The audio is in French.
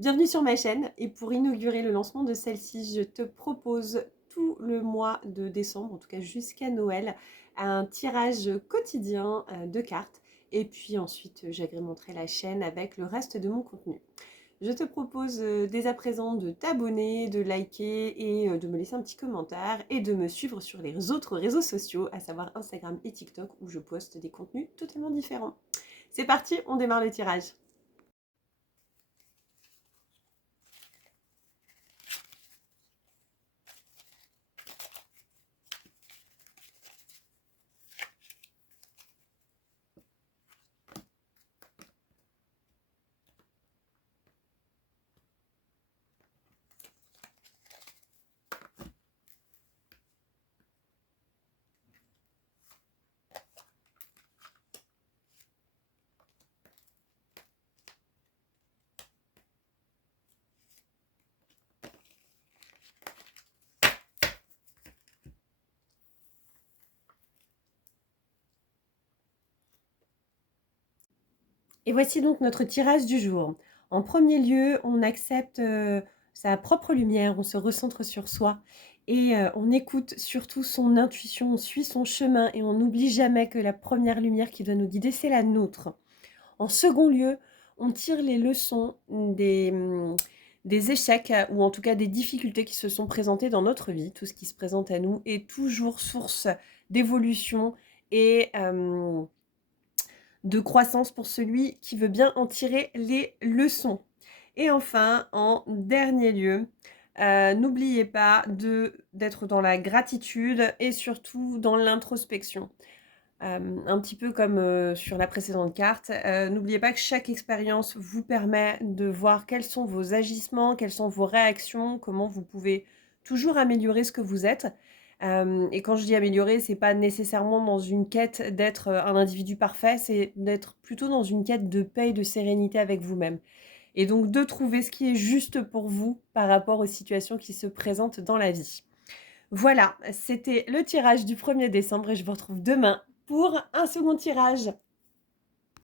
Bienvenue sur ma chaîne et pour inaugurer le lancement de celle-ci, je te propose tout le mois de décembre, en tout cas jusqu'à Noël, un tirage quotidien de cartes et puis ensuite j'agrémenterai la chaîne avec le reste de mon contenu. Je te propose dès à présent de t'abonner, de liker et de me laisser un petit commentaire et de me suivre sur les autres réseaux sociaux, à savoir Instagram et TikTok où je poste des contenus totalement différents. C'est parti, on démarre le tirage. Et voici donc notre tirage du jour. En premier lieu, on accepte sa propre lumière, on se recentre sur soi et on écoute surtout son intuition, on suit son chemin et on n'oublie jamais que la première lumière qui doit nous guider, c'est la nôtre. En second lieu, on tire les leçons des échecs ou en tout cas des difficultés qui se sont présentées dans notre vie. Tout ce qui se présente à nous est toujours source d'évolution et de croissance pour celui qui veut bien en tirer les leçons. Et enfin, en dernier lieu, n'oubliez pas d'être dans la gratitude et surtout dans l'introspection. Un petit peu comme sur la précédente carte, n'oubliez pas que chaque expérience vous permet de voir quels sont vos agissements, quelles sont vos réactions, comment vous pouvez toujours améliorer ce que vous êtes. Et quand je dis améliorer, c'est pas nécessairement dans une quête d'être un individu parfait, c'est d'être plutôt dans une quête de paix et de sérénité avec vous-même. Et donc de trouver ce qui est juste pour vous par rapport aux situations qui se présentent dans la vie. Voilà, c'était le tirage du 1er décembre et je vous retrouve demain pour un second tirage.